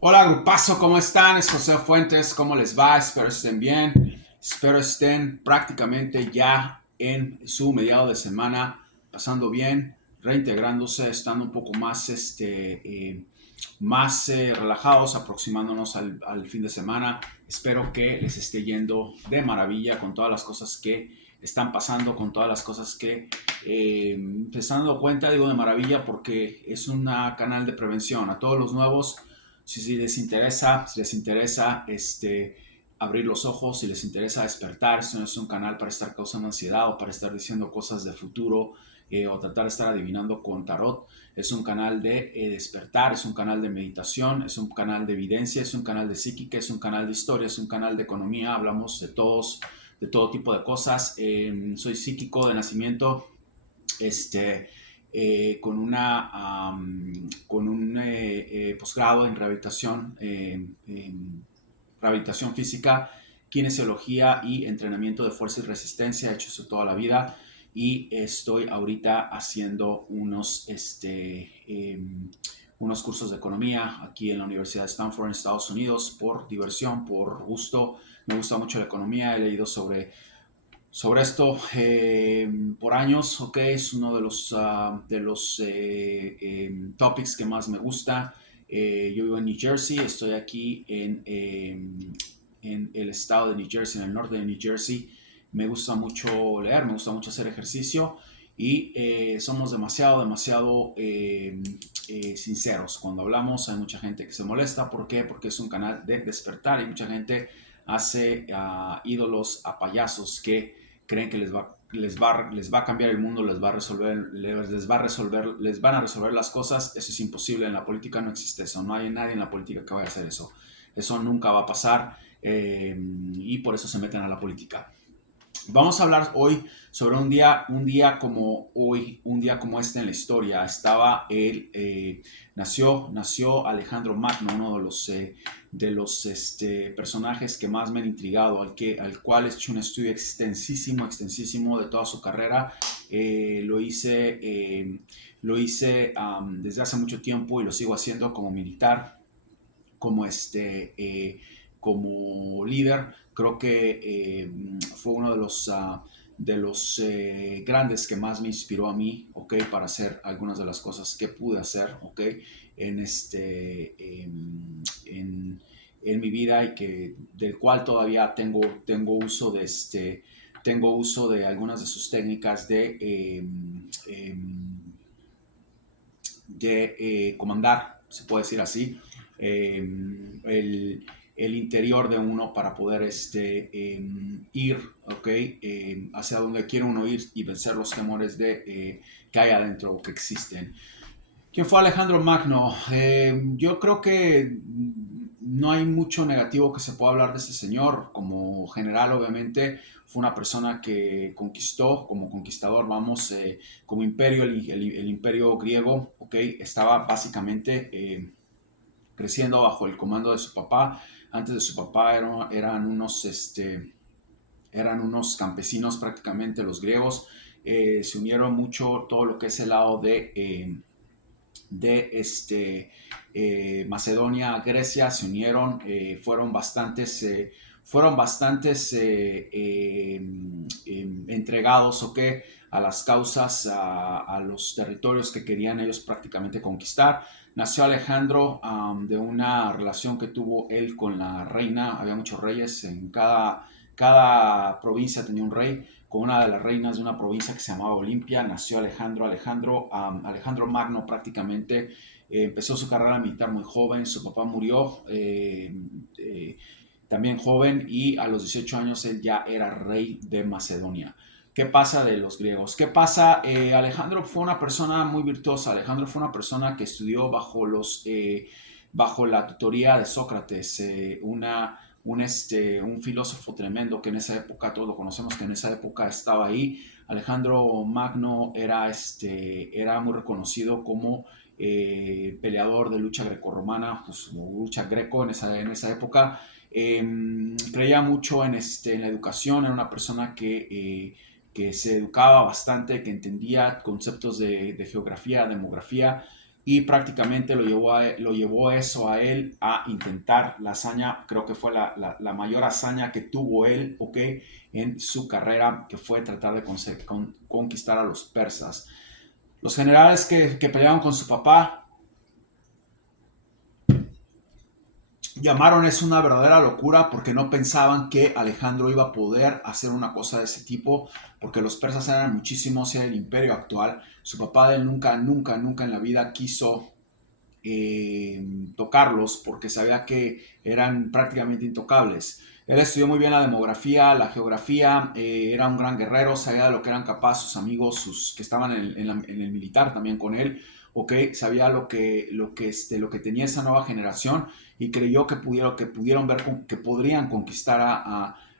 Hola, grupazo, ¿cómo están? Es José Fuentes, ¿cómo les va? Espero estén bien, espero estén prácticamente ya en su mediado de semana, pasando bien, reintegrándose, estando un poco más, relajados, aproximándonos al fin de semana. Espero que les esté yendo de maravilla con todas las cosas que están pasando, con todas las cosas que se están dando cuenta, digo de maravilla porque es un canal de prevención a todos los nuevos. Si les interesa abrir los ojos, si les interesa despertar, esto no es un canal para estar causando ansiedad o para estar diciendo cosas de futuro o tratar de estar adivinando con tarot. Es un canal de despertar, es un canal de meditación, es un canal de evidencia, es un canal de psíquica, es un canal de historia, es un canal de economía. Hablamos de todo tipo de cosas. Soy psíquico de nacimiento, este, con un posgrado en rehabilitación física, kinesiología y entrenamiento de fuerza y resistencia. He hecho eso toda la vida y estoy ahorita haciendo unos cursos de economía aquí en la Universidad de Stanford en Estados Unidos por diversión, por gusto. Me gusta mucho la economía, he leído sobre esto por años. Ok, es uno de los topics que más me gusta. Yo vivo en New Jersey, estoy aquí en el estado de New Jersey, en el norte de New Jersey. Me gusta mucho leer, me gusta mucho hacer ejercicio y somos demasiado sinceros. Cuando hablamos hay mucha gente que se molesta. ¿Por qué? Porque es un canal de despertar y mucha gente hace ídolos a payasos que creen que les va a cambiar el mundo, les van a resolver las cosas. Eso es imposible. En la política no existe eso. No hay nadie en la política que vaya a hacer eso. Eso nunca va a pasar y por eso se meten a la política. Vamos a hablar hoy sobre un día como hoy, un día como este en la historia. Nació Alejandro Magno, uno de los personajes que más me han intrigado, al cual he hecho un estudio extensísimo de toda su carrera. Lo hice desde hace mucho tiempo y lo sigo haciendo como militar, como como líder. Creo que fue uno de los grandes que más me inspiró a mí, ¿ok? Para hacer algunas de las cosas que pude hacer, ¿ok? En, en mi vida y del cual todavía tengo uso de algunas de sus técnicas de comandar, se puede decir así, eh, el interior de uno para poder ir, ¿okay? Hacia donde quiere uno ir y vencer los temores que hay adentro o que existen. ¿Quién fue Alejandro Magno? Yo creo que no hay mucho negativo que se pueda hablar de este señor. Como general, obviamente, fue una persona que conquistó, como conquistador, vamos, como imperio, el imperio griego, ¿ok? Estaba básicamente creciendo bajo el comando de su papá. Antes de su papá eran unos campesinos prácticamente los griegos. Se unieron mucho todo lo que es el lado de Macedonia, Grecia, se unieron. Fueron bastantes entregados, ¿ok? A las causas, a los territorios que querían ellos prácticamente conquistar. Nació Alejandro de una relación que tuvo él con la reina. Había muchos reyes, en cada provincia tenía un rey. Con una de las reinas de una provincia que se llamaba Olimpia nació Alejandro Magno. Prácticamente empezó su carrera militar muy joven. Su papá murió también joven, y a los 18 años él ya era rey de Macedonia. ¿Qué pasa de los griegos? ¿Qué pasa? Alejandro fue una persona muy virtuosa. Alejandro fue una persona que estudió bajo la tutoría de Sócrates, un filósofo tremendo que en esa época, todos lo conocemos, que en esa época estaba ahí. Alejandro Magno era muy reconocido como peleador de lucha grecorromana, pues, lucha greco en esa época. Creía mucho en la educación. Era una persona que se educaba bastante, que entendía conceptos de geografía, demografía, y prácticamente lo llevó eso a él a intentar la hazaña, creo que fue la mayor hazaña que tuvo él, ¿ok? En su carrera, que fue tratar de conquistar a los persas. Los generales que pelearon con su papá llamaron es una verdadera locura porque no pensaban que Alejandro iba a poder hacer una cosa de ese tipo, porque los persas eran muchísimos, era el imperio actual. Su papá de él nunca en la vida quiso tocarlos porque sabía que eran prácticamente intocables. Él estudió muy bien la demografía, la geografía, era un gran guerrero, sabía de lo que eran capaces sus amigos, sus que estaban en el militar también con él, okay, sabía lo que tenía esa nueva generación y creyó que pudieron ver que podrían conquistar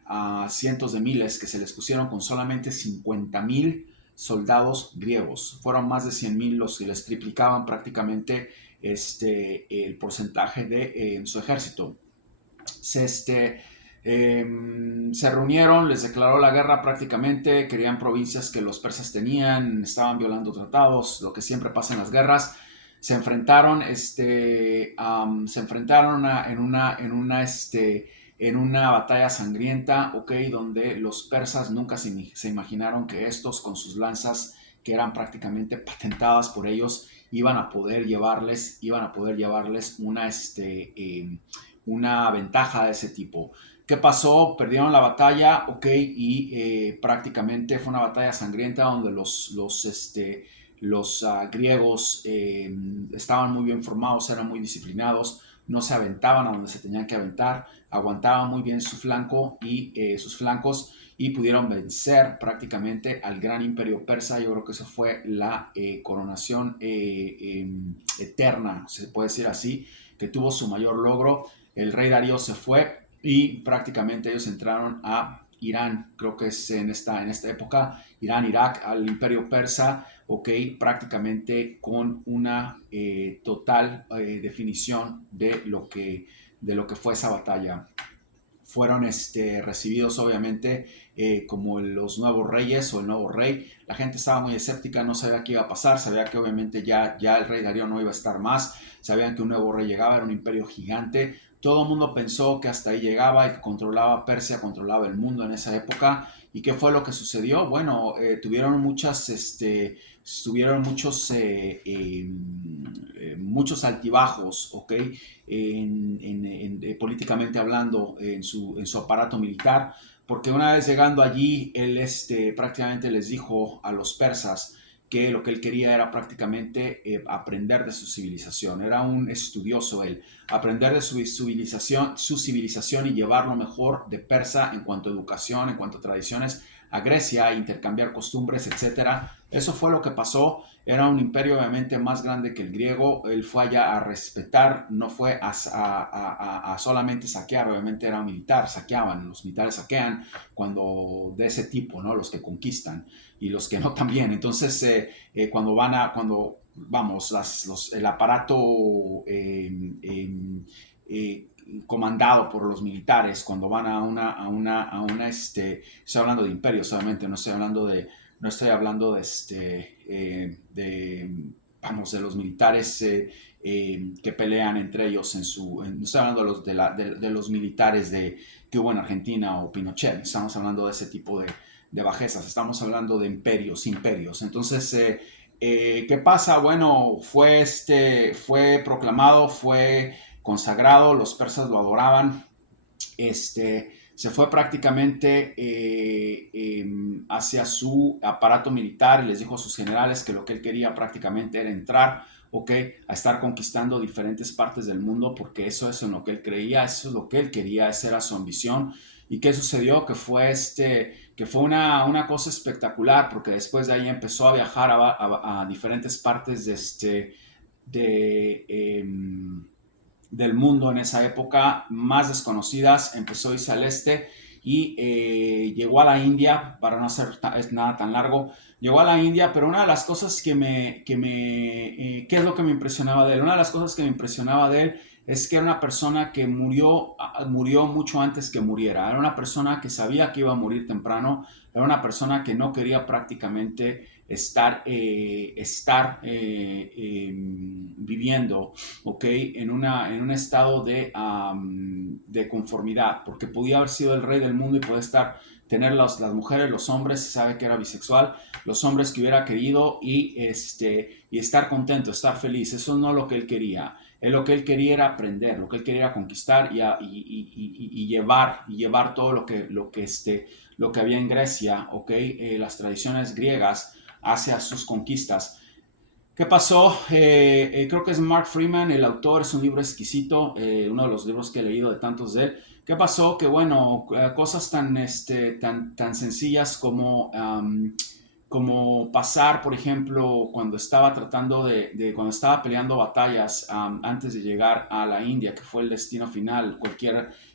a cientos de miles que se les pusieron con solamente 50,000 soldados griegos. Fueron más de 100,000 los que les triplicaban prácticamente el porcentaje de su ejército. Se reunieron, les declaró la guerra prácticamente, querían provincias que los persas tenían, estaban violando tratados, lo que siempre pasa en las guerras. Se enfrentaron, en una batalla sangrienta, ok, donde los persas nunca se imaginaron que estos con sus lanzas, que eran prácticamente patentadas por ellos, iban a poder llevarles una ventaja de ese tipo. ¿Qué pasó? Perdieron la batalla, ok, y prácticamente fue una batalla sangrienta donde los griegos estaban muy bien formados, eran muy disciplinados, no se aventaban a donde se tenían que aventar, aguantaban muy bien su flanco y sus flancos y pudieron vencer prácticamente al gran imperio persa. Yo creo que eso fue la coronación eterna, se puede decir así, que tuvo su mayor logro. El rey Darío se fue y prácticamente ellos entraron a Irán, creo que es en esta época, Irán, Irak, al imperio persa, ok, prácticamente con una total definición de lo que fue esa batalla. Fueron recibidos obviamente como los nuevos reyes o el nuevo rey. La gente estaba muy escéptica, no sabía qué iba a pasar, sabía que obviamente ya el rey Darío no iba a estar más, sabían que un nuevo rey llegaba, era un imperio gigante. Todo el mundo pensó que hasta ahí llegaba y que controlaba Persia, controlaba el mundo en esa época. ¿Y qué fue lo que sucedió? Bueno, tuvieron muchos altibajos, ¿ok? Políticamente hablando, en su aparato militar, porque una vez llegando allí, él prácticamente les dijo a los persas que lo que él quería era prácticamente aprender de su civilización. Era un estudioso él, aprender de su civilización y llevar lo mejor de Persa en cuanto a educación, en cuanto a tradiciones, a Grecia, intercambiar costumbres, etcétera. Eso fue lo que pasó. Era un imperio obviamente más grande que el griego. Él fue allá a respetar, no fue a solamente saquear. Obviamente era militar, saqueaban, los militares saquean cuando de ese tipo, ¿no? Los que conquistan y los que no también. Entonces, el aparato comandado por los militares, cuando van estoy hablando de imperios solamente, no estoy hablando de los militares que pelean entre ellos no estoy hablando de los militares que hubo en Argentina o Pinochet, estamos hablando de ese tipo de bajezas, estamos hablando de imperios. Entonces, ¿qué pasa? Bueno, fue proclamado, fue consagrado, los persas lo adoraban, se fue prácticamente hacia su aparato militar y les dijo a sus generales que lo que él quería prácticamente era entrar, ¿ok? A estar conquistando diferentes partes del mundo, porque eso es en lo que él creía, eso es lo que él quería, esa era su ambición. ¿Y qué sucedió? Que fue una cosa espectacular, porque después de ahí empezó a viajar a diferentes partes de del mundo en esa época, más desconocidas. Empezó a irse al este y llegó a la India, para no hacer nada tan largo, llegó a la India, pero una de las cosas ¿qué es lo que me impresionaba de él? Una de las cosas que me impresionaba de él es que era una persona que murió mucho antes que muriera. Era una persona que sabía que iba a morir temprano. Era una persona que no quería prácticamente estar viviendo, ¿ok? En un estado de conformidad, porque podía haber sido el rey del mundo y poder tener las mujeres, los hombres, se sabe que era bisexual, los hombres que hubiera querido y estar contento, estar feliz. Eso no es lo que él quería. Lo que él quería era aprender, lo que él quería era conquistar y llevar todo lo que había en Grecia, ¿ok? Las tradiciones griegas hacia sus conquistas. ¿Qué pasó? Creo que es Mark Freeman, el autor, es un libro exquisito, uno de los libros que he leído de tantos de él. ¿Qué pasó? Que bueno, cosas tan sencillas como pasar, por ejemplo, cuando estaba cuando estaba peleando batallas antes de llegar a la India, que fue el destino final.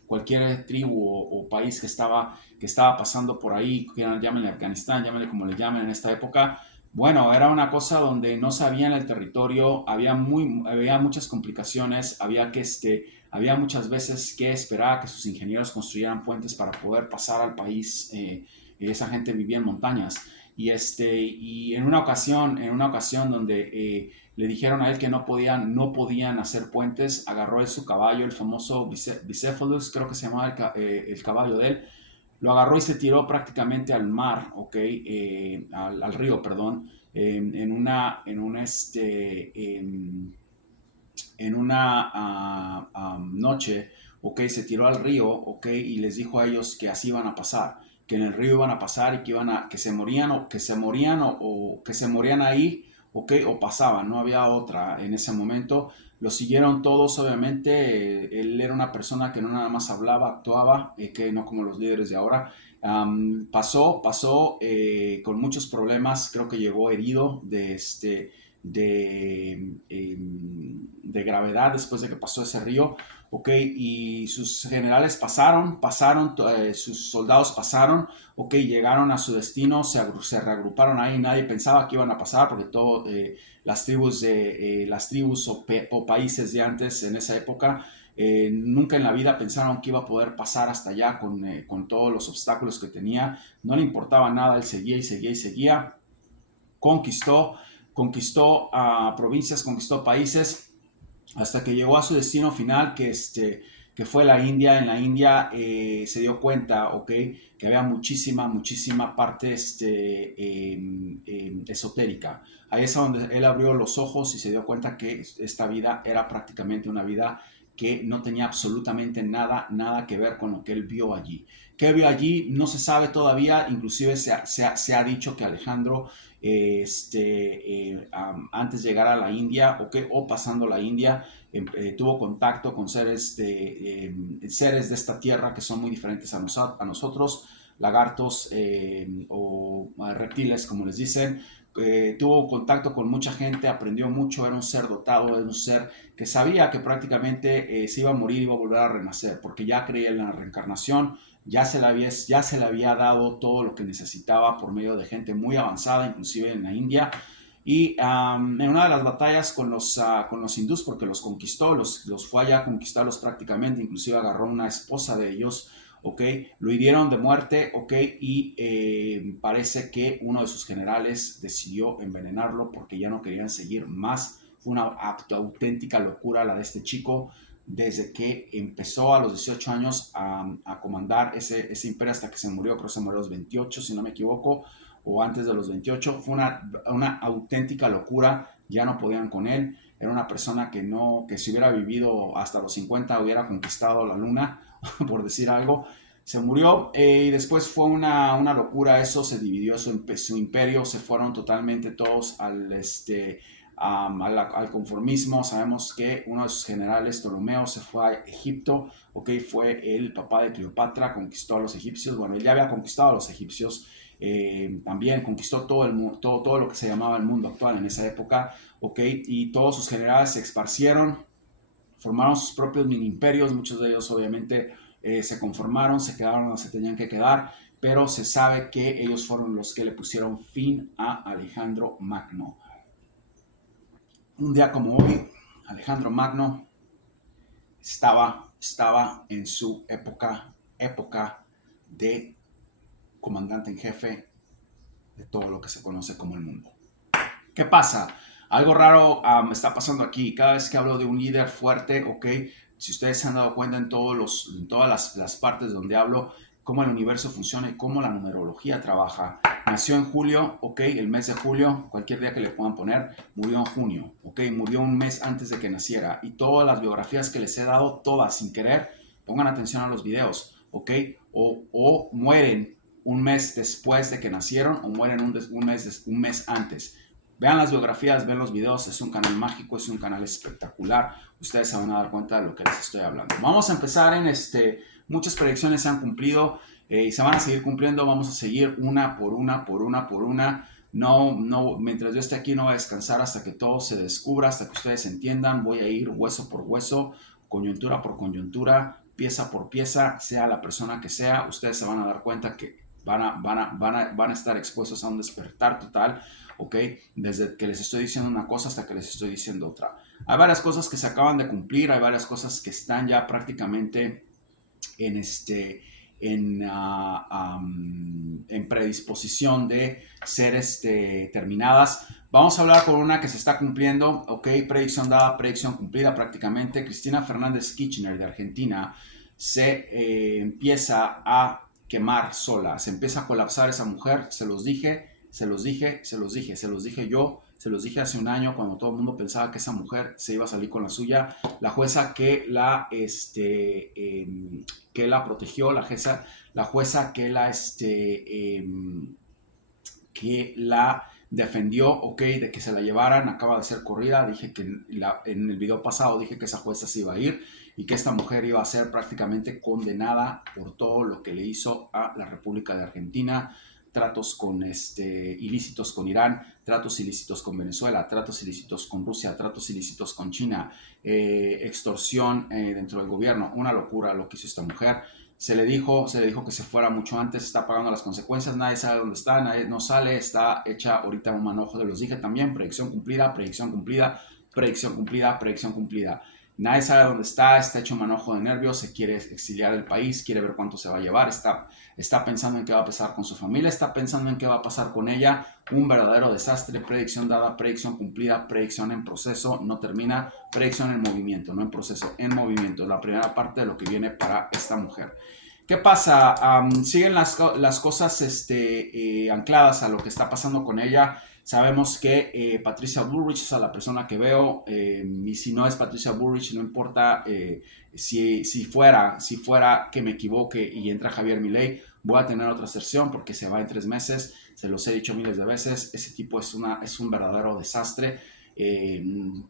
Cualquier tribu o país que estaba pasando por ahí, llámenle Afganistán, llámenle como le llamen en esta época. Bueno, era una cosa donde no sabían el territorio, había muchas complicaciones, había muchas veces que esperar a que sus ingenieros construyeran puentes para poder pasar al país. Y esa gente vivía en montañas. Y en una ocasión donde le dijeron a él que no podían hacer puentes, agarró él su caballo, el famoso Bucephalus, creo que se llamaba el caballo de él. Lo agarró y se tiró prácticamente al mar, ¿ok? Al río, perdón, en una noche, ¿ok? Se tiró al río, ¿ok? Y les dijo a ellos que así iban a pasar, que en el río iban a pasar y que se morían o que se morían ahí, ¿ok? O pasaban, no había otra en ese momento. Lo siguieron todos, obviamente. Él era una persona que no nada más hablaba, actuaba, que no como los líderes de ahora. Pasó con muchos problemas. Creo que llegó herido de gravedad después de que pasó ese río, ¿ok? Y sus generales sus soldados pasaron, ¿ok? Llegaron a su destino, se reagruparon ahí. Nadie pensaba que iban a pasar porque las tribus o países de antes en esa época nunca en la vida pensaron que iba a poder pasar hasta allá con todos los obstáculos que tenía. No le importaba nada, él seguía y seguía y seguía. Conquistó provincias, conquistó países, hasta que llegó a su destino final, que fue la India. En la India se dio cuenta, ¿ok? Que había muchísima parte esotérica. Ahí es donde él abrió los ojos y se dio cuenta que esta vida era prácticamente una vida que no tenía absolutamente nada que ver con lo que él vio allí. ¿Qué vio allí? No se sabe todavía. Inclusive se ha dicho que Alejandro antes de llegar a la India, o pasando la India, tuvo contacto con seres de esta tierra que son muy diferentes a nosotros, lagartos o reptiles, como les dicen. Tuvo contacto con mucha gente, aprendió mucho. Era un ser dotado, era un ser que sabía que prácticamente se iba a morir y iba a volver a renacer, porque ya creía en la reencarnación. Ya se le había dado todo lo que necesitaba por medio de gente muy avanzada, inclusive en la India. Y en una de las batallas con los hindús, porque los conquistó, los fue allá a conquistarlos prácticamente. Inclusive agarró una esposa de ellos, ¿ok? Lo hirieron de muerte, ¿ok? Y parece que uno de sus generales decidió envenenarlo porque ya no querían seguir más. Fue una auténtica locura la de este chico. Desde que empezó a los 18 años a comandar ese imperio hasta que se murió. Creo que se murió a los 28, si no me equivoco, o antes de los 28. Fue una auténtica locura. Ya no podían con él. Era una persona que si hubiera vivido hasta los 50 hubiera conquistado la luna, por decir algo. Se murió y después fue una locura eso. Se dividió su imperio. Se fueron totalmente todos al conformismo. Sabemos que uno de sus generales, Ptolomeo, se fue a Egipto, ¿ok? Fue el papá de Cleopatra, conquistó a los egipcios. Bueno, él ya había conquistado a los egipcios. También conquistó todo lo que se llamaba el mundo actual en esa época, ¿ok? Y todos sus generales se esparcieron, formaron sus propios mini imperios. Muchos de ellos obviamente se conformaron, se quedaron donde se tenían que quedar, pero se sabe que ellos fueron los que le pusieron fin a Alejandro Magno. Un día como hoy, Alejandro Magno estaba en su época de comandante en jefe de todo lo que se conoce como el mundo. ¿Qué pasa? Algo raro está pasando aquí. Cada vez que hablo de un líder fuerte, ok, si ustedes se han dado cuenta en todas las partes donde hablo, cómo el universo funciona y cómo la numerología trabaja. Nació en julio, ok, el mes de julio, cualquier día que le puedan poner, murió en junio, ok, murió un mes antes de que naciera. Y todas las biografías que les he dado, todas sin querer, pongan atención a los videos, ok, o mueren un mes después de que nacieron o mueren un mes antes. Vean las biografías, vean los videos, es un canal mágico, es un canal espectacular. Ustedes se van a dar cuenta de lo que les estoy hablando. Vamos a empezar en muchas predicciones se han cumplido y se van a seguir cumpliendo. Vamos a seguir una por una. No, mientras yo esté aquí no voy a descansar hasta que todo se descubra, hasta que ustedes entiendan. Voy a ir hueso por hueso, coyuntura por coyuntura, pieza por pieza, sea la persona que sea. Ustedes se van a dar cuenta que van a estar expuestos a un despertar total. ¿Ok? Desde que les estoy diciendo una cosa hasta que les estoy diciendo otra. Hay varias cosas que se acaban de cumplir, hay varias cosas que están ya prácticamente en predisposición de ser terminadas. Vamos a hablar con una que se está cumpliendo, ok, predicción dada, predicción cumplida prácticamente. Cristina Fernández Kirchner de Argentina se empieza a quemar sola, se empieza a colapsar esa mujer, se los dije yo, se los dije hace un año cuando todo el mundo pensaba que esa mujer se iba a salir con la suya. La jueza que la protegió, la jueza que la defendió, ok, de que se la llevaran, acaba de ser corrida. Dije que en el video pasado dije que esa jueza se iba a ir y que esta mujer iba a ser prácticamente condenada por todo lo que le hizo a la República de Argentina. Tratos ilícitos con Irán, tratos ilícitos con Venezuela, tratos ilícitos con Rusia, tratos ilícitos con China, extorsión dentro del gobierno. Una locura lo que hizo esta mujer. Se le dijo que se fuera mucho antes, está pagando las consecuencias, nadie sabe dónde está, nadie no sale, está hecha ahorita un manojo de los dije también, predicción cumplida, predicción cumplida, predicción cumplida, predicción cumplida. Nadie sabe dónde está hecho un manojo de nervios, se quiere exiliar del país, quiere ver cuánto se va a llevar, está pensando en qué va a pasar con su familia, está pensando en qué va a pasar con ella. Un verdadero desastre, predicción dada, predicción cumplida, predicción en proceso, no termina, predicción en movimiento, no en proceso, en movimiento. La primera parte de lo que viene para esta mujer. ¿Qué pasa? Siguen las cosas ancladas a lo que está pasando con ella. Sabemos que Patricia Bullrich es a la persona que veo, y si no es Patricia Bullrich, no importa si fuera que me equivoque y entra Javier Milei, voy a tener otra sesión porque se va en 3 meses, se los he dicho miles de veces, ese tipo es un verdadero desastre,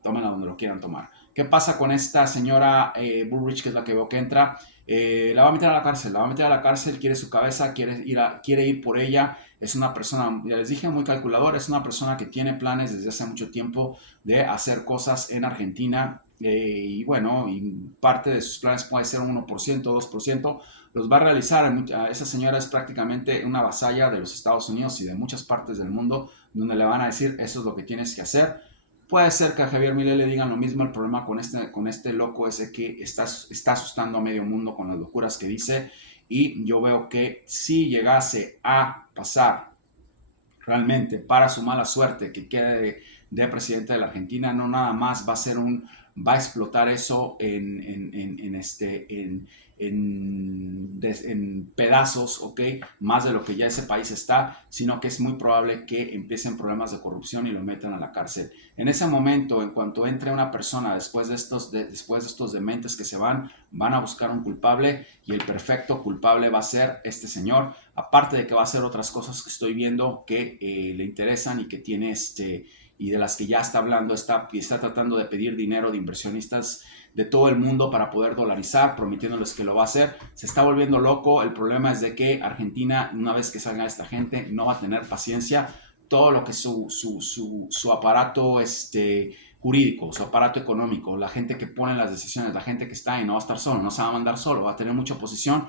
tómenla donde lo quieran tomar. ¿Qué pasa con esta señora Bullrich, que es la que veo que entra? La va a meter a la cárcel, quiere su cabeza, quiere ir por ella. Es una persona, ya les dije, muy calculadora, es una persona que tiene planes desde hace mucho tiempo de hacer cosas en Argentina, y bueno, y parte de sus planes puede ser un 1%, 2%, los va a realizar. Esa señora es prácticamente una vasalla de los Estados Unidos y de muchas partes del mundo, donde le van a decir, eso es lo que tienes que hacer. Puede ser que a Javier Milei le digan lo mismo. El problema con este loco es que está asustando a medio mundo con las locuras que dice, y yo veo que si llegase a pasar realmente para su mala suerte que quede de presidente de la Argentina, no nada más va a explotar eso en pedazos, ¿ok? Más de lo que ya ese país está, sino que es muy probable que empiecen problemas de corrupción y lo metan a la cárcel. En ese momento, en cuanto entre una persona después de estos dementes que se van a buscar un culpable, y el perfecto culpable va a ser este señor, aparte de que va a hacer otras cosas que estoy viendo que le interesan y que tiene y de las que ya está hablando, está tratando de pedir dinero de inversionistas de todo el mundo para poder dolarizar, prometiéndoles que lo va a hacer. Se está volviendo loco. El problema es de que Argentina, una vez que salga esta gente, no va a tener paciencia. Todo lo que su aparato jurídico, su aparato económico, la gente que pone las decisiones, la gente que está ahí, no va a estar solo, no se va a mandar solo, va a tener mucha oposición.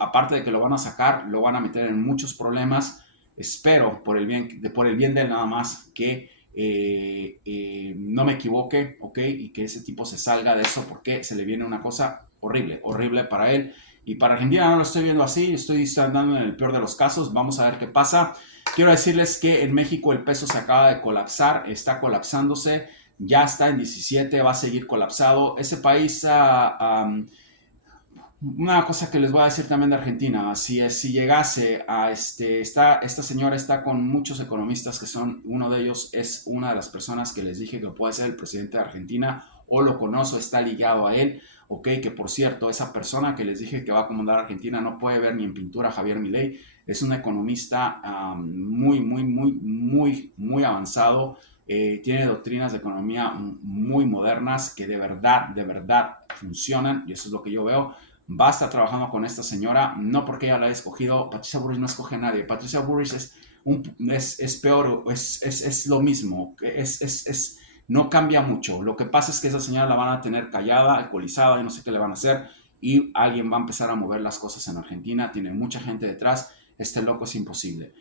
Aparte de que lo van a sacar, lo van a meter en muchos problemas. Espero, por el bien de él nada más, que no me equivoque, ¿ok? Y que ese tipo se salga de eso porque se le viene una cosa horrible, horrible para él. Y para Argentina no lo estoy viendo así, estoy andando en el peor de los casos, vamos a ver qué pasa. Quiero decirles que en México el peso se acaba de colapsar, está colapsándose, ya está en 17, va a seguir colapsado. Ese país una cosa que les voy a decir también de Argentina, si llegase a esta señora está con muchos economistas que son, uno de ellos es una de las personas que les dije que puede ser el presidente de Argentina, o lo conozco, está ligado a él, ok, que por cierto, esa persona que les dije que va a comandar a Argentina no puede ver ni en pintura a Javier Milei, es un economista muy avanzado, tiene doctrinas de economía muy modernas que de verdad funcionan, y eso es lo que yo veo. Va a estar trabajando con esta señora, no porque ella la haya escogido. Patricia Bullrich no escoge a nadie. Patricia Bullrich es peor, es lo mismo, no cambia mucho. Lo que pasa es que esa señora la van a tener callada, alcoholizada y no sé qué le van a hacer, y alguien va a empezar a mover las cosas en Argentina, tiene mucha gente detrás, este loco es imposible.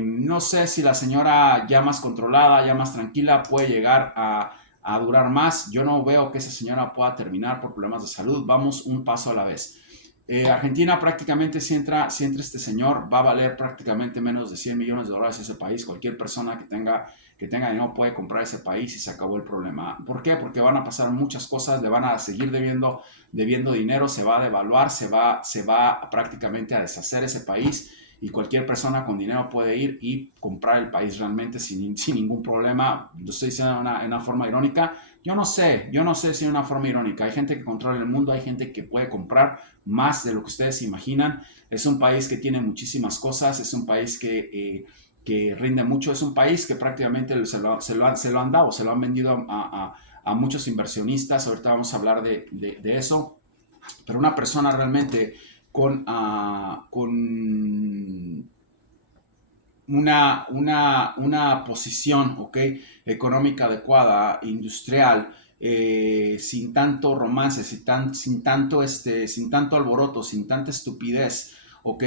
No sé si la señora ya más controlada, ya más tranquila, puede llegar a durar más. Yo no veo que esa señora pueda terminar por problemas de salud. Vamos un paso a la vez. Argentina prácticamente si entra este señor va a valer prácticamente menos de $100 millones ese país. Cualquier persona que tenga dinero puede comprar ese país y se acabó el problema. ¿Por qué? Porque van a pasar muchas cosas, le van a seguir debiendo dinero, se va a devaluar, se va prácticamente a deshacer ese país, y cualquier persona con dinero puede ir y comprar el país realmente sin ningún problema. Lo estoy diciendo en una forma irónica. Yo no sé si en una forma irónica. Hay gente que controla el mundo, hay gente que puede comprar más de lo que ustedes imaginan. Es un país que tiene muchísimas cosas, es un país que rinde mucho, es un país que prácticamente se lo han dado, se lo han vendido a muchos inversionistas. Ahorita vamos a hablar de eso, pero una persona realmente con una posición, ¿ok? Económica adecuada, industrial, sin tanto romance, sin tanto alboroto, sin tanta estupidez, ¿ok?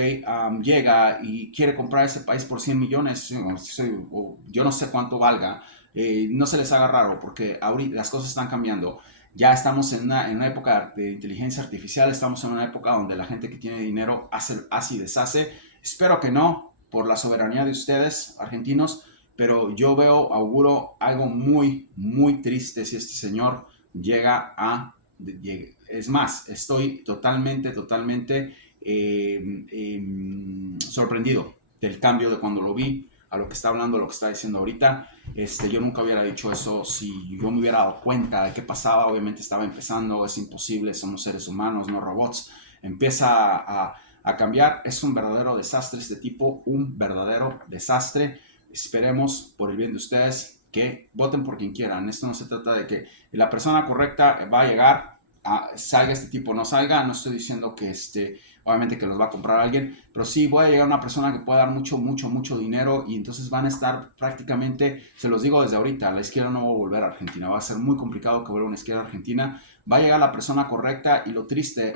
Llega y quiere comprar ese país por 100 millones, yo no sé cuánto valga, no se les haga raro porque ahorita las cosas están cambiando. Ya estamos en una época de inteligencia artificial, estamos en una época donde la gente que tiene dinero hace y deshace. Espero que no, por la soberanía de ustedes, argentinos, pero yo auguro algo muy triste si este señor llega a... Es más, estoy totalmente sorprendido del cambio de cuando lo vi a lo que está hablando, lo que está diciendo ahorita. Yo nunca hubiera dicho eso si yo me hubiera dado cuenta de qué pasaba. Obviamente estaba empezando, es imposible, somos seres humanos, no robots. Empieza a cambiar. Es un verdadero desastre este tipo, un verdadero desastre. Esperemos por el bien de ustedes que voten por quien quieran. Esto no se trata de que la persona correcta va a llegar, salga este tipo, no salga. No estoy diciendo que obviamente que los va a comprar alguien, pero sí voy a llegar una persona que pueda dar mucho dinero, y entonces van a estar prácticamente, se los digo desde ahorita, la izquierda no va a volver a Argentina, va a ser muy complicado que vuelva una izquierda argentina. Va a llegar la persona correcta, y lo triste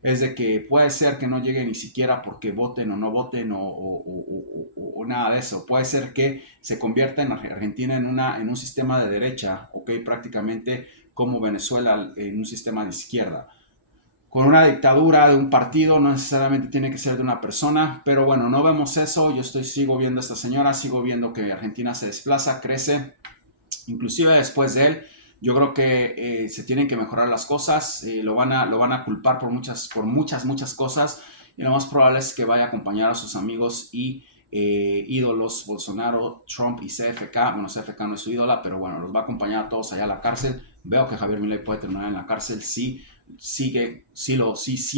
es de que puede ser que no llegue ni siquiera porque voten o no voten o nada de eso. Puede ser que se convierta en Argentina en un sistema de derecha, ok, prácticamente como Venezuela en un sistema de izquierda, con una dictadura de un partido, no necesariamente tiene que ser de una persona, pero bueno, no vemos eso. Sigo viendo a esta señora, sigo viendo que Argentina se desplaza, crece, inclusive después de él. Yo creo que se tienen que mejorar las cosas, lo van a culpar por muchas cosas, y lo más probable es que vaya a acompañar a sus amigos y ídolos, Bolsonaro, Trump y CFK. Bueno, CFK no es su ídola, pero bueno, los va a acompañar a todos allá a la cárcel. Veo que Javier Milei puede terminar en la cárcel si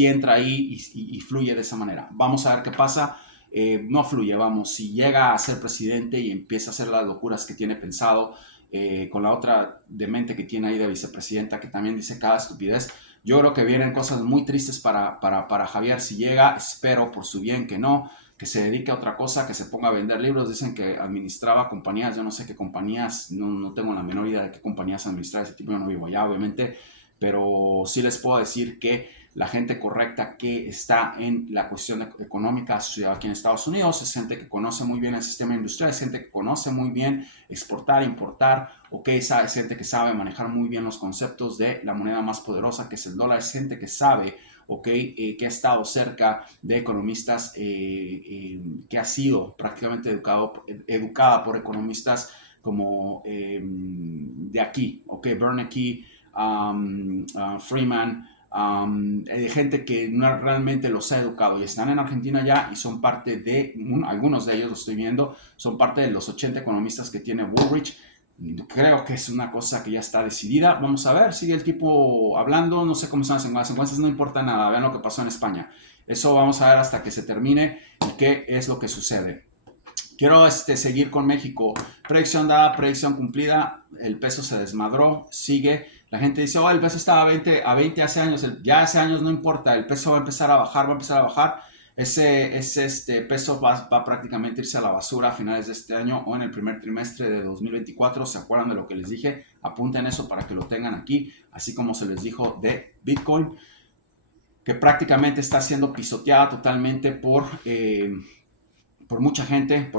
entra ahí y fluye de esa manera. Vamos a ver qué pasa. No fluye, vamos, si llega a ser presidente y empieza a hacer las locuras que tiene pensado, con la otra demente que tiene ahí de vicepresidenta que también dice cada estupidez, yo creo que vienen cosas muy tristes para Javier si llega. Espero por su bien que no, que se dedique a otra cosa, que se ponga a vender libros. Dicen que administraba compañías, yo no sé qué compañías, no tengo la menor idea de qué compañías administraba ese tipo, yo no vivo allá obviamente, pero sí les puedo decir que la gente correcta que está en la cuestión económica asociada aquí en Estados Unidos, es gente que conoce muy bien el sistema industrial, es gente que conoce muy bien exportar, importar, es gente que sabe manejar muy bien los conceptos de la moneda más poderosa que es el dólar, es gente que sabe que ha estado cerca de economistas, que ha sido prácticamente educada por economistas como de aquí, Bernanke, Freeman, gente que no realmente los ha educado y están en Argentina ya y son parte de, algunos de ellos lo estoy viendo, son parte de los 80 economistas que tiene Bullrich. Creo que es una cosa que ya está decidida. Vamos a ver, sigue el tipo hablando, no sé cómo están las encuestas, no importa nada, vean lo que pasó en España. Eso vamos a ver hasta que se termine y qué es lo que sucede. Quiero seguir con México. Predicción dada, predicción cumplida. El peso se desmadró, sigue. La gente dice, el peso estaba a 20 hace años. Ya hace años no importa, el peso va a empezar a bajar, va a empezar a bajar. Ese peso va a prácticamente irse a la basura a finales de este año o en el primer trimestre de 2024. ¿Se acuerdan de lo que les dije? Apunten eso para que lo tengan aquí, así como se les dijo de Bitcoin, que prácticamente está siendo pisoteada totalmente por mucha gente,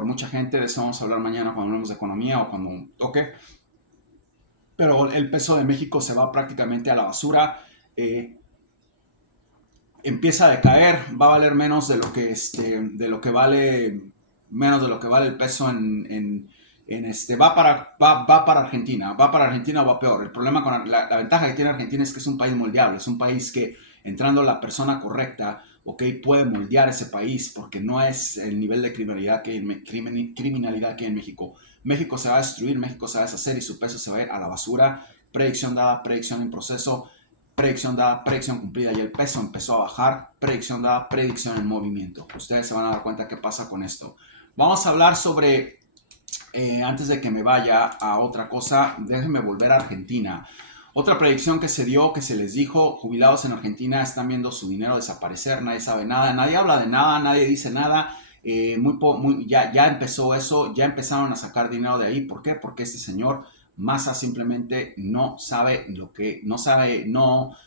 de eso vamos a hablar mañana cuando hablemos de economía o cuando toque. Pero el peso de México se va prácticamente a la basura. Empieza a decaer, va a valer menos de lo que vale, menos de lo que vale el peso va para Argentina, va para Argentina o va peor. El problema con la ventaja que tiene Argentina es que es un país moldeable, es un país que entrando la persona correcta, puede moldear ese país porque no es el nivel de criminalidad que hay en México. México se va a destruir, México se va a deshacer y su peso se va a ir a la basura. Predicción dada, predicción en proceso. Predicción dada, predicción cumplida y el peso empezó a bajar. Predicción dada, predicción en movimiento. Ustedes se van a dar cuenta qué pasa con esto. Vamos a hablar sobre, antes de que me vaya a otra cosa, déjenme volver a Argentina. Otra predicción que se dio, que se les dijo, jubilados en Argentina están viendo su dinero desaparecer, nadie sabe nada, nadie habla de nada, nadie dice nada. Ya empezó eso, ya empezaron a sacar dinero de ahí. ¿Por qué? Porque este señor Massa simplemente no sabe no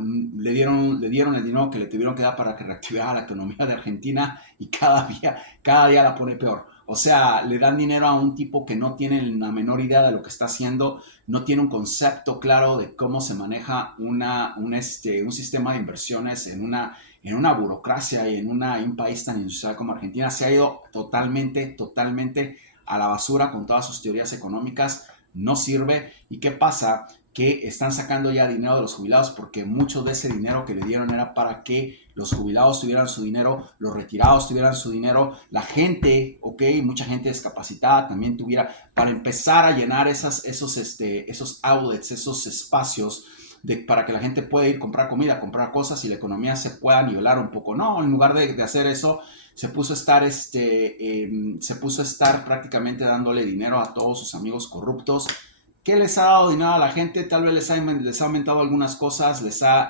le dieron el dinero que le tuvieron que dar para que reactivara la economía de Argentina y cada día la pone peor. O sea, le dan dinero a un tipo que no tiene la menor idea de lo que está haciendo, no tiene un concepto claro de cómo se maneja un sistema de inversiones en una burocracia y en un país tan industrial como Argentina. Se ha ido totalmente a la basura con todas sus teorías económicas, no sirve. ¿Y qué pasa? Que están sacando ya dinero de los jubilados porque mucho de ese dinero que le dieron era para que los jubilados tuvieran su dinero, los retirados tuvieran su dinero, la gente, mucha gente discapacitada también tuviera, para empezar a llenar esos outlets, esos espacios para que la gente pueda ir a comprar comida, comprar cosas y la economía se pueda nivelar un poco. No, en lugar de hacer eso, se puso a estar prácticamente dándole dinero a todos sus amigos corruptos. ¿Qué les ha dado dinero a la gente? Tal vez les ha aumentado algunas cosas, les ha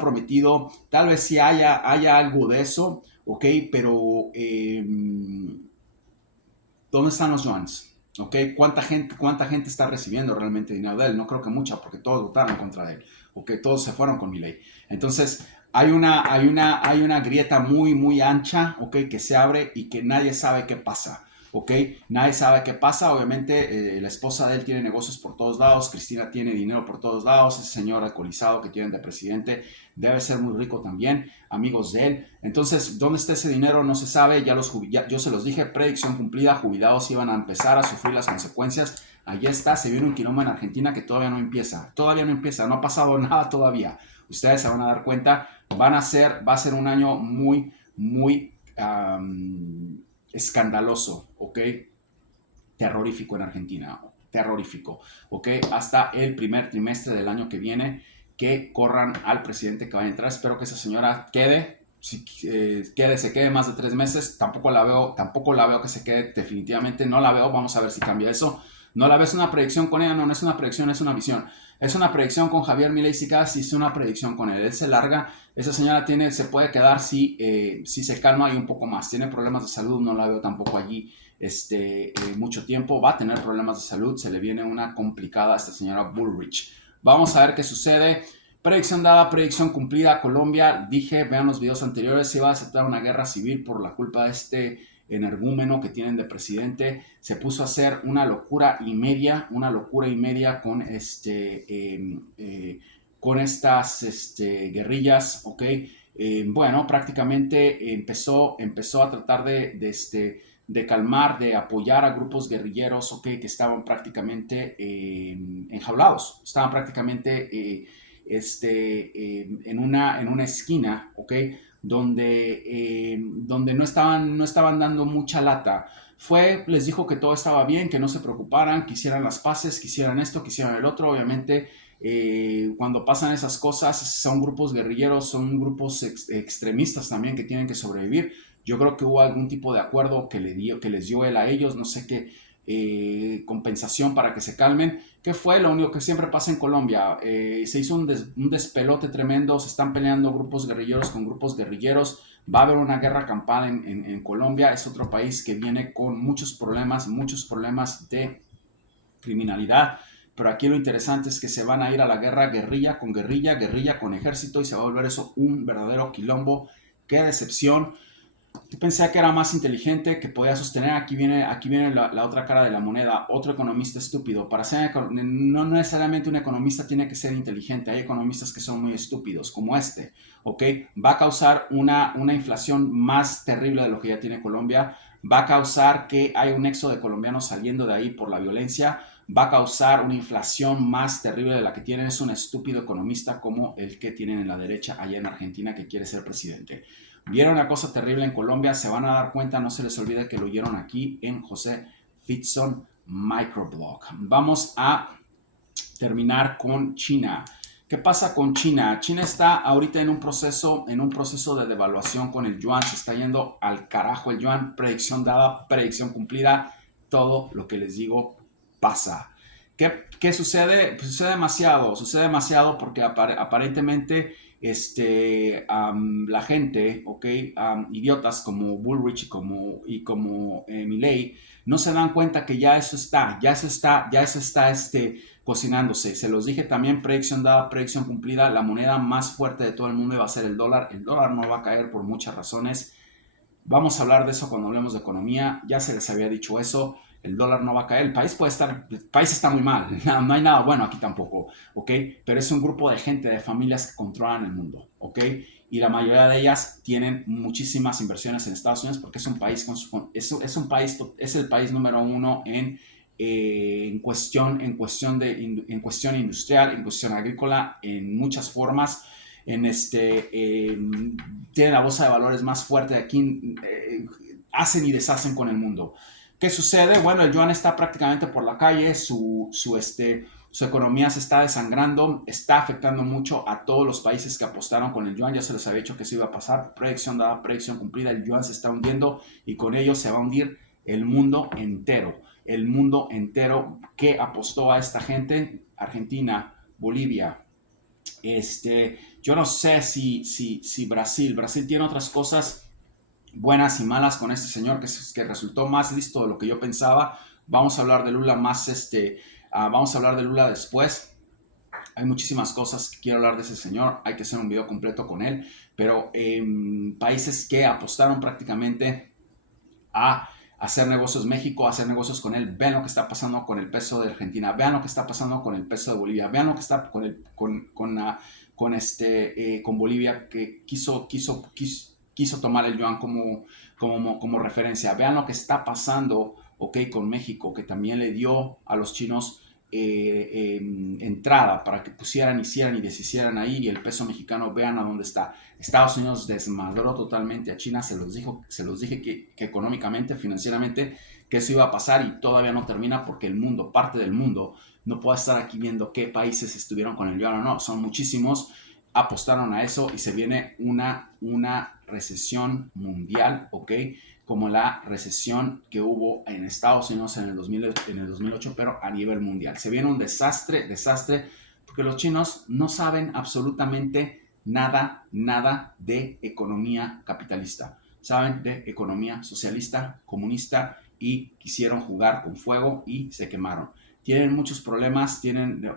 prometido, tal vez sí haya algo de eso, pero ¿dónde están los yuanes? ¿Cuánta gente está recibiendo realmente dinero de él? No creo que mucha, porque todos votaron contra de él, todos se fueron con Milei. Entonces, hay una grieta muy ancha, que se abre y que nadie sabe qué pasa. Nadie sabe qué pasa. Obviamente, la esposa de él tiene negocios por todos lados, Cristina tiene dinero por todos lados, ese señor alcoholizado que tienen de presidente debe ser muy rico también, amigos de él. Entonces, ¿dónde está ese dinero? No se sabe. Yo se los dije, predicción cumplida, jubilados iban a empezar a sufrir las consecuencias. Allí está, se viene un quilombo en Argentina que todavía no empieza, no ha pasado nada todavía. Ustedes se van a dar cuenta, va a ser un año muy escandaloso, terrorífico en Argentina, terrorífico, hasta el primer trimestre del año que viene, que corran al presidente que va a entrar. Espero que esa señora quede, se quede más de 3 meses. Tampoco la veo que se quede definitivamente, no la veo. Vamos a ver si cambia eso. No la ves una predicción con ella, no es una predicción, es una visión. Es una predicción con Javier Milei, si es una predicción con él. Él se larga, esa señora se puede quedar si se calma y un poco más. Tiene problemas de salud, no la veo tampoco allí mucho tiempo. Va a tener problemas de salud, se le viene una complicada a esta señora Bullrich. Vamos a ver qué sucede. Predicción dada, predicción cumplida. Colombia, dije, vean los videos anteriores, se iba a desatar una guerra civil por la culpa de este energúmeno que tienen de presidente. Se puso a hacer una locura y media con estas guerrillas, ¿ok? Bueno, prácticamente empezó a tratar de calmar, de apoyar a grupos guerrilleros, ¿ok? Que estaban prácticamente enjaulados, estaban prácticamente en una esquina, ¿ok? Donde no estaban dando mucha lata. Les dijo que todo estaba bien, que no se preocuparan, que hicieran las paces, que hicieran esto, que hicieran el otro. Obviamente, cuando pasan esas cosas, son grupos guerrilleros, son grupos extremistas también que tienen que sobrevivir. Yo creo que hubo algún tipo de acuerdo que les dio él a ellos, no sé qué, compensación para que se calmen. ¿Qué fue? Lo único que siempre pasa en Colombia. Se hizo un despelote tremendo, se están peleando grupos guerrilleros con grupos guerrilleros. Va a haber una guerra campal en Colombia. Es otro país que viene con muchos problemas de criminalidad. Pero aquí lo interesante es que se van a ir a la guerra guerrilla con ejército y se va a volver eso un verdadero quilombo. Qué decepción. Yo pensé que era más inteligente, que podía sostener. Aquí viene la otra cara de la moneda. Otro economista estúpido. No necesariamente un economista tiene que ser inteligente. Hay economistas que son muy estúpidos, como este. ¿Ok? Va a causar una inflación más terrible de lo que ya tiene Colombia. Va a causar que haya un éxodo de colombianos saliendo de ahí por la violencia. Va a causar una inflación más terrible de la que tienen. Es un estúpido economista como el que tienen en la derecha allá en Argentina que quiere ser presidente. Vieron una cosa terrible en Colombia, se van a dar cuenta, no se les olvide que lo oyeron aquí en José Fitson Microblog. Vamos a terminar con China. ¿Qué pasa con China? China está ahorita en un proceso de devaluación con el yuan, se está yendo al carajo el yuan, predicción dada, predicción cumplida, todo lo que les digo pasa. ¿Qué sucede? Pues sucede demasiado porque aparentemente la gente, ¿ok? Idiotas como Bullrich y como Milley, no se dan cuenta que ya eso está cocinándose. Se los dije también, predicción dada, predicción cumplida, la moneda más fuerte de todo el mundo va a ser el dólar. El dólar no va a caer por muchas razones. Vamos a hablar de eso cuando hablemos de economía. Ya se les había dicho eso. El dólar no va a caer. El país está muy mal. No hay nada bueno aquí tampoco, ¿ok? Pero es un grupo de gente, de familias que controlan el mundo, ¿ok? Y la mayoría de ellas tienen muchísimas inversiones en Estados Unidos porque es un país es el país número uno en cuestión industrial, en cuestión agrícola, en muchas formas. Tienen la bolsa de valores más fuerte de aquí, hacen y deshacen con el mundo. ¿Qué sucede? Bueno, el yuan está prácticamente por la calle, su economía se está desangrando, está afectando mucho a todos los países que apostaron con el yuan. Ya se les había dicho que eso iba a pasar, predicción dada, predicción cumplida, el yuan se está hundiendo y con ello se va a hundir el mundo entero. El mundo entero que apostó a esta gente, Argentina, Bolivia, yo no sé si Brasil tiene otras cosas buenas y malas con este señor que resultó más listo de lo que yo pensaba. Vamos a hablar de Lula vamos a hablar de Lula después. Hay muchísimas cosas que quiero hablar de ese señor, hay que hacer un video completo con él, pero países que apostaron prácticamente a hacer negocios México, a hacer negocios con él. Vean lo que está pasando con el peso de Argentina, vean lo que está pasando con el peso de Bolivia, vean lo que está con Bolivia, que quiso tomar el yuan como referencia. Vean lo que está pasando, okay, con México, que también le dio a los chinos entrada para que pusieran, hicieran y deshicieran ahí, y el peso mexicano, vean a dónde está. Estados Unidos desmadró totalmente a China, se los dije que económicamente, financieramente, que eso iba a pasar y todavía no termina porque el mundo, parte del mundo, no puede estar aquí viendo qué países estuvieron con el yuan o no, son muchísimos, apostaron a eso y se viene una recesión mundial, ¿ok? Como la recesión que hubo en Estados Unidos en el 2008, pero a nivel mundial. Se viene un desastre, porque los chinos no saben absolutamente nada de economía capitalista. Saben de economía socialista, comunista, y quisieron jugar con fuego y se quemaron. tienen muchos problemas,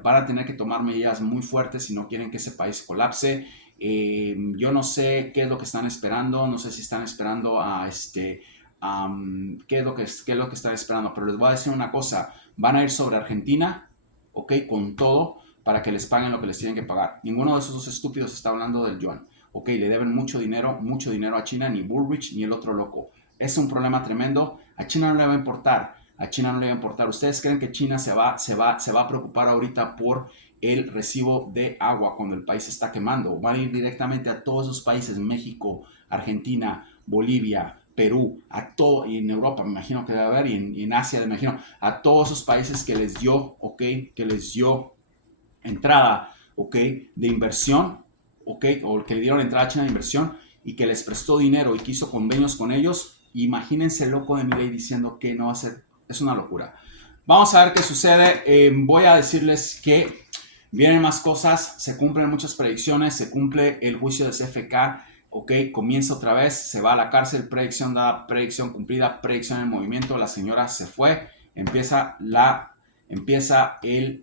van a tener que tomar medidas muy fuertes si no quieren que ese país colapse. Yo no sé qué es lo que están esperando, no sé si están esperando a qué es lo que están esperando, pero les voy a decir una cosa, van a ir sobre Argentina, ok, con todo, para que les paguen lo que les tienen que pagar. Ninguno de esos dos estúpidos está hablando del yuan, ok, le deben mucho dinero a China, ni Bullrich ni el otro loco. Es un problema tremendo, a China no le va a importar. A China no le va a importar. ¿Ustedes creen que China se va a preocupar ahorita por el recibo de agua cuando el país se está quemando? Van a ir directamente a todos esos países, México, Argentina, Bolivia, Perú, a todo, y en Europa me imagino que debe haber, y en Asia me imagino, a todos esos países que les dio, ok, que les dio entrada, ok, de inversión, ok, o que le dieron entrada a China de inversión y que les prestó dinero y que hizo convenios con ellos. Imagínense el loco de Milei diciendo que no va a ser, es una locura. Vamos a ver qué sucede. Voy a decirles que vienen más cosas, se cumplen muchas predicciones, se cumple el juicio de CFK, ok, comienza otra vez, se va a la cárcel, predicción dada, predicción cumplida, predicción en movimiento, la señora se fue, empieza el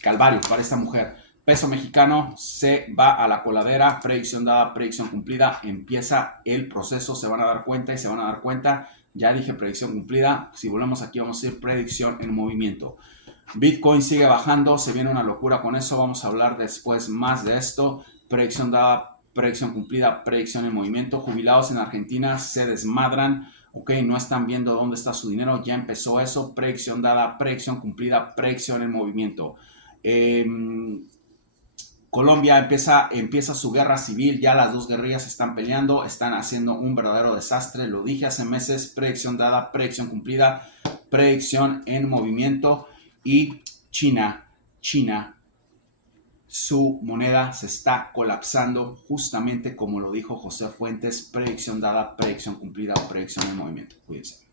calvario para esta mujer. Peso mexicano se va a la coladera, predicción dada, predicción cumplida, empieza el proceso, se van a dar cuenta y se van a dar cuenta. Ya dije predicción cumplida, si volvemos aquí vamos a decir predicción en movimiento. Bitcoin sigue bajando, se viene una locura con eso, vamos a hablar después más de esto. Predicción dada, predicción cumplida, predicción en movimiento. Jubilados en Argentina se desmadran, ok, no están viendo dónde está su dinero, ya empezó eso. Predicción dada, predicción cumplida, predicción en movimiento. Colombia empieza su guerra civil, ya las dos guerrillas están peleando, están haciendo un verdadero desastre, lo dije hace meses, predicción dada, predicción cumplida, predicción en movimiento. Y China, su moneda se está colapsando justamente como lo dijo José Fuentes, predicción dada, predicción cumplida, predicción en movimiento. Cuídense.